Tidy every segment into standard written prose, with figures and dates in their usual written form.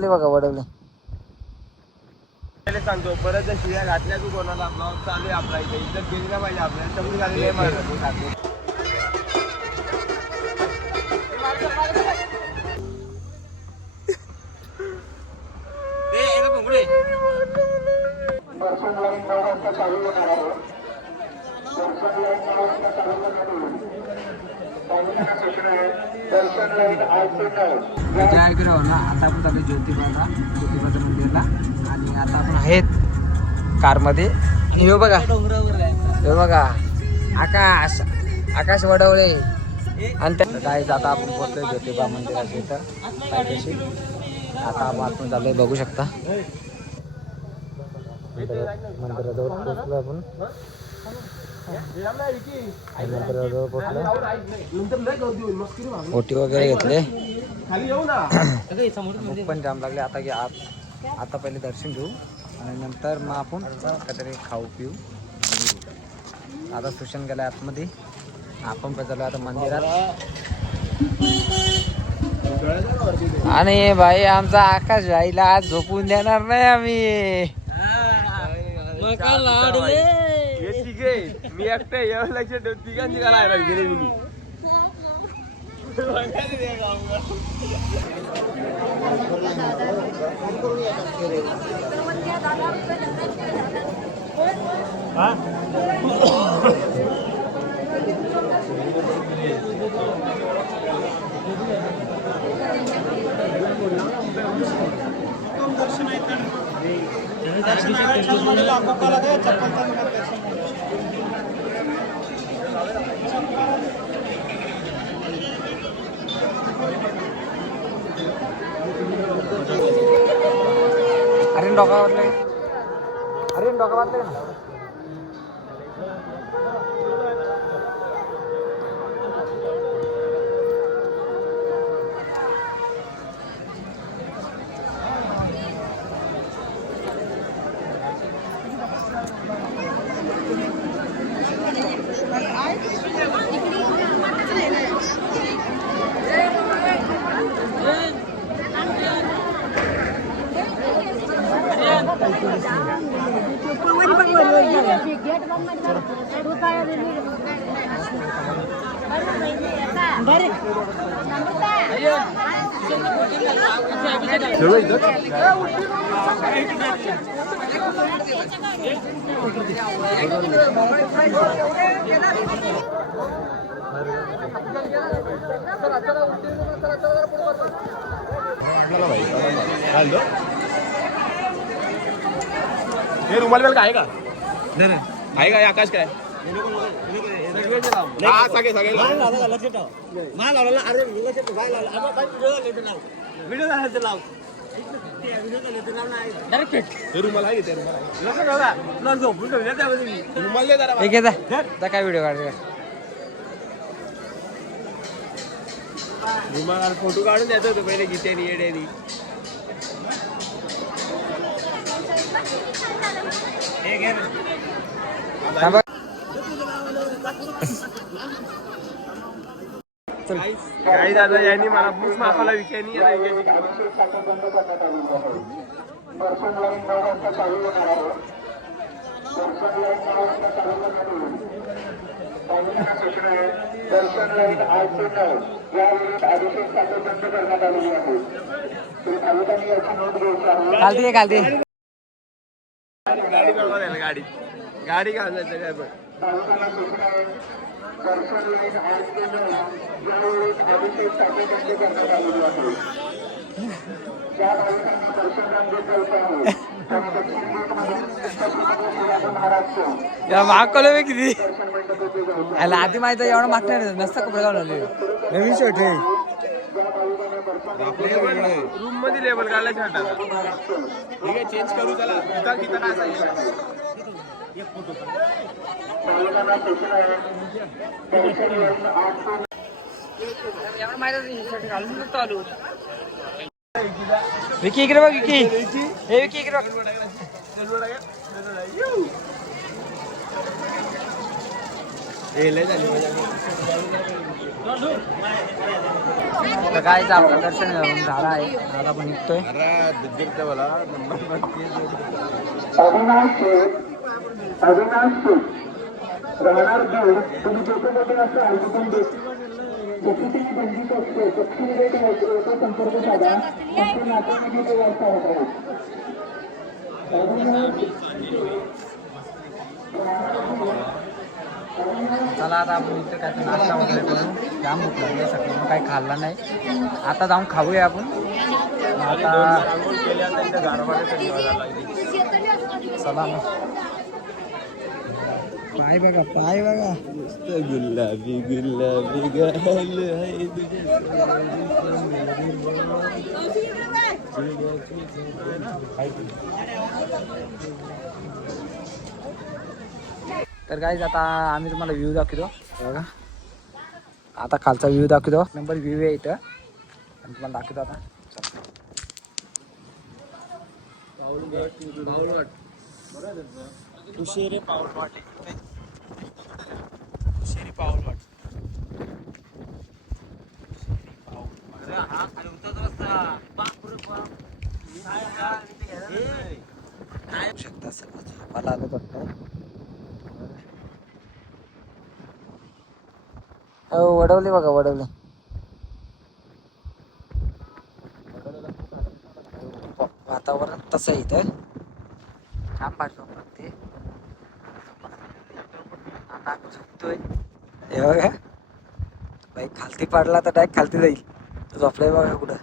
वडवले बघा वडवले. सांगतो परत जर शिव्या घातल्या तू कोणाला ब्लॉग चालू आहे आपला इथे इज्जत गेली ना पाहिजे आपल्याला समजून झालेली आहे मला. विजयागृह ना आता आपण चालू ज्योतिबाच्या मंदिरला आणि आता आपण आहेत कारमध्ये. हे बघा हे बघा आकाश वडवळे आणि त्या आता आपण पोहोचलोय ज्योतिबा मंदिराच्या इथं पायथ्याशी. आता आपण आतून चाललोय बघू शकता. मंदिराजवळ पोहोचलो आपण. मंदिराजवळ पोहोचलो. ओटी वगैरे घेतले. भूक पण जाम लागले. आता पहिले दर्शन घेऊ आणि नंतर मग आपण काहीतरी खाऊ पिऊ. आता सुशांत गेला आतमध्ये. आपण पण चालू आता मंदिरात. आणि भाई आमचा आकाश भाईला आज झोपून देणार नाही आम्ही. मी एकटा एवढं लक्ष ठेव तिघांची काय गेले मी. अरे डोका वाटले ना. हे रुमाल वेल आहे का? आहे का आकाश काय? काय व्हिडिओ काढ. रुमाल फोटो काढून द्यायचं होतं पहिले गीतेनी येड्यानी. काही दादा यांनी मला बुक मागवला विक्यानी. घालते गाडी गाडी गाडी घालायचं काय पण. मागवलं मी किती आधी माहिती एवढं मागणार नसतं. कपडे घालून आले नवीन शर्ट आहे. रूम मध्ये लेबल काढायचं ठीक आहे. चेंज करू त्याला. विकी इकडे बघ. विकी हे विकी इकडे बघ. तर काय आपलं दर्शन झालं आहे. आता आपण निघतोय. अविनाश राहणार बीड. तुम्ही ज्योतिमध्ये असं ऐकून जशीतीने बंदित असते दक्षिण गेट मेट्रोचा संपर्क साधा. फक्त नाट्यामध्ये व्यवस्था होत आहे. चला आता आपण इथे काय तर नाश्ता वगैरे करू. जाम भूक लागली सकाळी मग काही खाल्ला नाही. आता जाऊन खाऊया आपण. आता चला मग. पाय बघा पाय बघा. गुलाबी गुलाबी गाल तर गाईज आता आम्ही तुम्हाला व्ह्यू दाखवतो बघा. आता खालचा व्ह्यू दाखवतो. नंबर व्ह्यू आहे इथं आणि तुम्हाला दाखवतो आता. तुषेरे पाऊलवाट. शकता सर्व झोपायला आलं बघताय. वडवली बघा वडवली. वातावरण तसं इथं छान पाठवतो ते. आता आम्ही झोपतोय. हे बघा बाई खालती पडला तर डायरेक्ट खालती जाईल. झोपलाय बघा कुठं.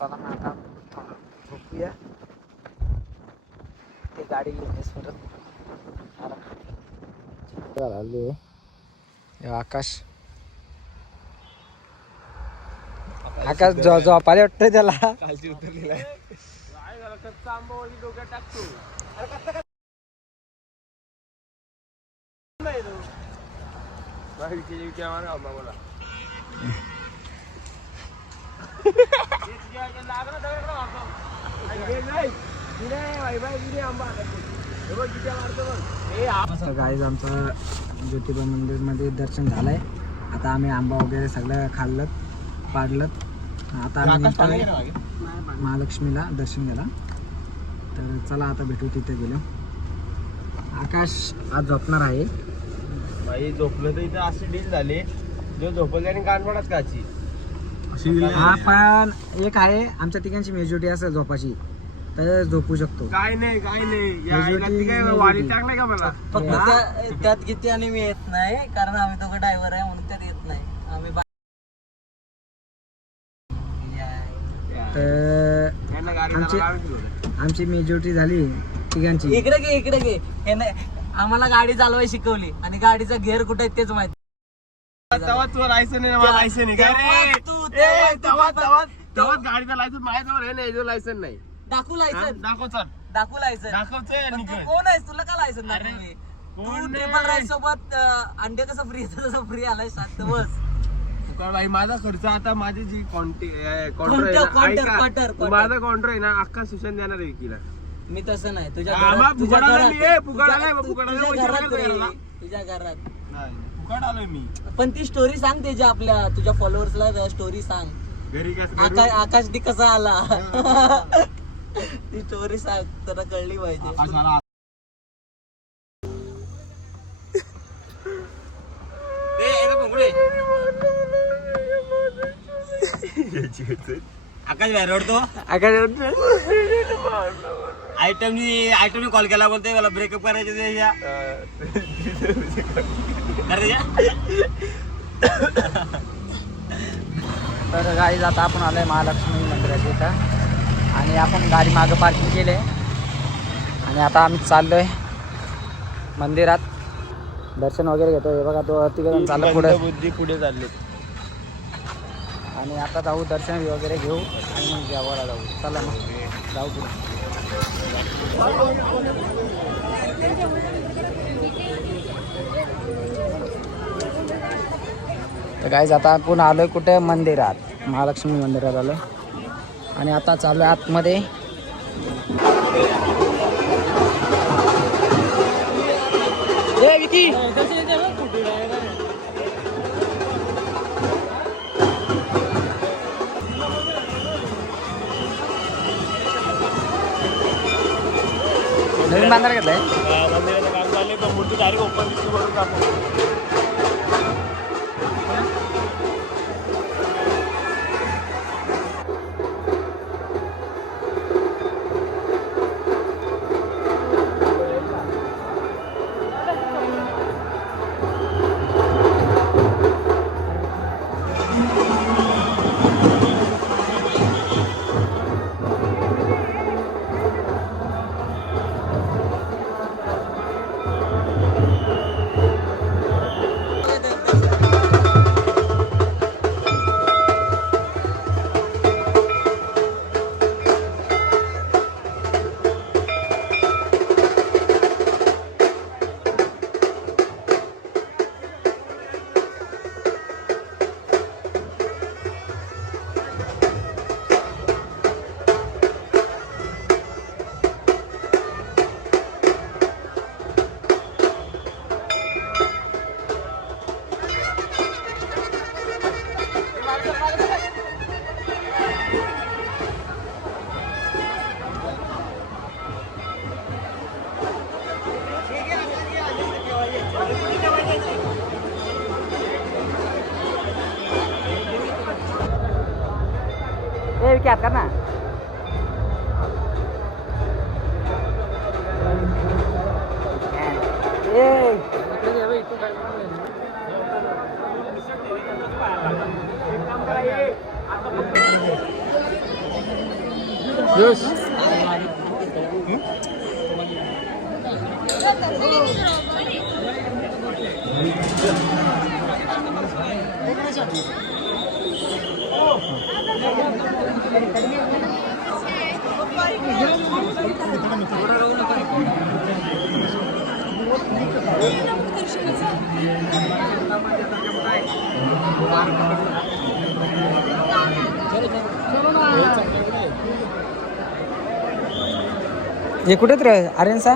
चला ना आता थोडं झोपूया. ते गाडी घेऊन परत आले. आकाश आकाश झोपायला वाटतंय त्याला. खालची उतरलेला आहे. डोक्यात टाकतो. मला गाईज आमचं ज्योतिबा मंदिरमध्ये दर्शन झालंय. आता आम्ही आंबा वगैरे सगळं खाल्लं पाडलं. आता आम्ही महालक्ष्मीला दर्शन घ्यायला. तर चला आता भेटू तिथे गेलो. आकाश आज झोपणार आहे. भाई झोपलं तर इथं अशी डील झाली. जो झोपल त्याने कान पडत काची. हा पण एक आहे आमच्या तिघांची मेजॉरिटी असेल झोपाची तर झोपू शकतो. काय नाही वाढी टाकलाय का मला. फक्त त्यात किती आणि मी येत नाही कारण आम्ही दोघं ड्रायव्हर आहे म्हणून त्यात येत नाही. आम्ही तर आमची मेजॉरिटी झाली तिघांची. इकडे घे हे नाही आम्हाला गाडी चालवायला शिकवली आणि गाडीचा गेअर कुठे आहे तेच माहिती. तेव्हा तुला लायसन आहे मला लायसन आहे काय रे. तेव्हा गाडीचा लायसन माझ्याजवळ आहे नाही. जो लायसन नाही दाखवू लायसन दाखव. चल दाखवू लायसन. दाखवतोय. पण तू कोण आहेस तुला का लायसन नाही. तू ट्रिपल राईस सोबत अंडे कसं फ्री येतं तसं फ्री आलाय. शांत बस. भाई माझा खर्च आता माझी जी Counter. माझा कॉन्ट्र आहे ना अख्खा सुशांत देणार आहे किला. मी तसं नाही तुझ्या आम्हा तुझ्या घरात फुकट आलोय मी. पण ती स्टोरी सांग त्याच्या आपल्या तुझ्या फॉलोअर्सला स्टोरी सांग. घरी आकाश डी कसा आला ती स्टोरी सांग तर कळली पाहिजे. आकाश बाहेर ओढतो. आयटमनी कॉल केला बोलतोय मला ब्रेकअप करायचे तर गाईज आता आपण आलोय महालक्ष्मी मंदिराच्या इथं आणि आपण गाडी मागं पार्किंग केले आणि आता आम्ही चाललोय मंदिरात. दर्शन वगैरे घेतो. हे बघा तो तिकडे चाललं पुढे बुद्धी पुढे चालले. आणि आता जाऊ दर्शन वगैरे घेऊ आणि मग जेवायला जाऊ. चला मग जाऊ पुढे. तर गाईज आता आपण आलोय कुठे मंदिरात. महालक्ष्मी मंदिरात आलो आणि आता चालू आहे आतमध्ये. नवीन बांधायला घेतलाय. मंदिराचं काम चाललंय पण मूर्ती डायरेक्ट ओपन दिसली म्हणून टाकू. क्या करना हे कुठेच रे आर्यनसा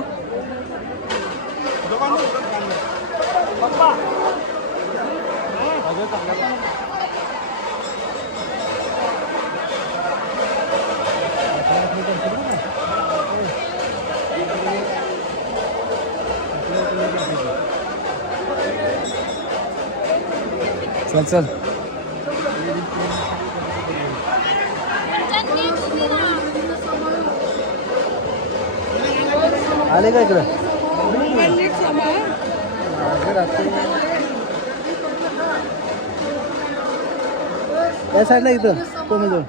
चल चल आले का इकडं या साईडला इथं कोणी जाऊन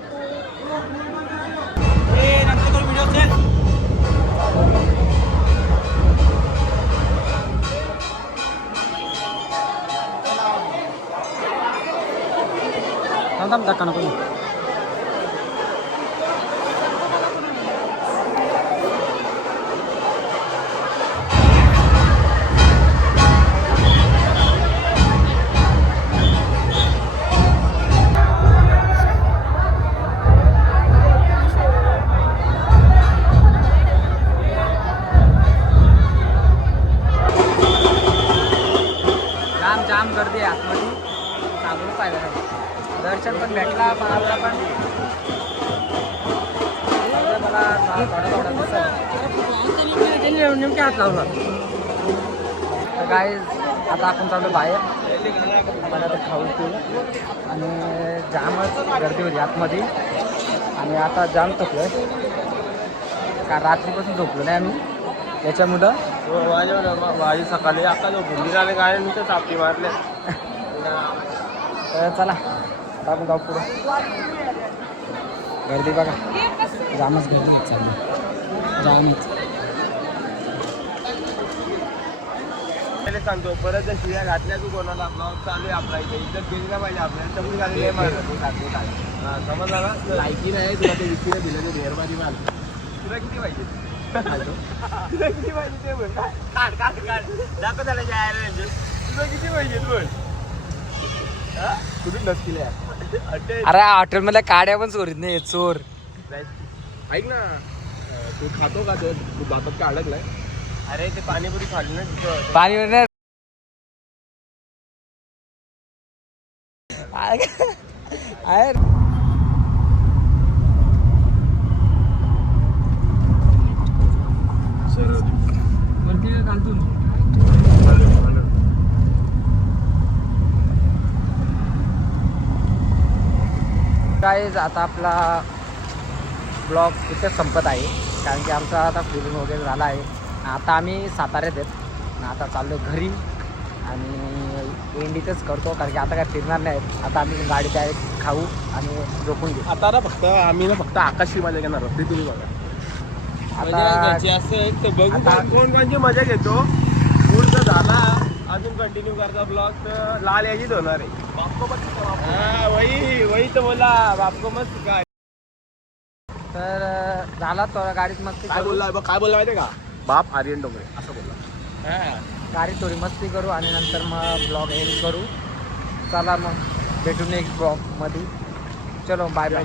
धक्का नको जाम गर्दी आहे आतमध्ये सांगून पाहिलं नाही. दर्शन पण भेटला पण आपला पण मला थोडा नेमके हात लावला. तर काय आता आपण चालू बाहेर मला तर खाऊ पिऊ आणि जामच गर्दी होती आतमध्ये आणि आता जाम थकलोय का रात्रीपासून झोपलो नाही आम्ही त्याच्यामुळं. माझी सकाळी आता झोपून निघाले काय नुसतं चापटी मारले. तर चला आपण जाऊ पुढे. गर्दी बघा जामच गर्दी चालली जामच. सांगतो परत जर शिव्या घातल्या तू कोणाला चालू आहे आपला इथे इज्जत गेली ना पाहिजे आपल्याला तरी झालेली आहे. समजला ना लायकी नाही तुला ते विकीला दिलं ते मेहरबानी माल. तुला किती पाहिजे तुला किती पाहिजे ते बोल. काढ दाखव त्याला तुला किती पाहिजे बोल. कुठून नसतील अरे हॉटेलमधल्या काड्या पण चोरीत नाही चोर. ऐक ना तू खातो का तो तू दातात का अडकलाय. अरे ते पाणीपुरी खाल्ली ना तिथं. पाणी नाही अरे काय आता आपला ब्लॉग इथेच संपत आहे कारण की आमचा आता फिरून वगैरे झाला आहे. आता आम्ही साताऱ्यात आहेत आता चाललो घरी आणि एंड इथंच करतो कारण की आता काय फिरणार नाही. आता आम्ही गाडीत आहे खाऊ आणि झोपून घेऊ. आता ना फक्त आम्ही ना फक्त आकाशची मजा घेणार होती तुम्ही बघा. आता आता कोण कोणची मजा घेतो मूड जर झाला अजून कंटिन्यू करता ब्लॉग तर लाल याचीच होणार आहे. हा, वही तर बोला बापको मस्त काय तर झाला तो गाडीत मस्ती काय करू. बोलला बघ काय बोलला माहिती का बाप आर्यन डोंगरे असं बोलला. गाडीत थोडी मस्ती करू आणि नंतर मग ब्लॉग एंड करू. चला मग भेटू नेक्स्ट ब्लॉगमध्ये. चलो बाय बाय.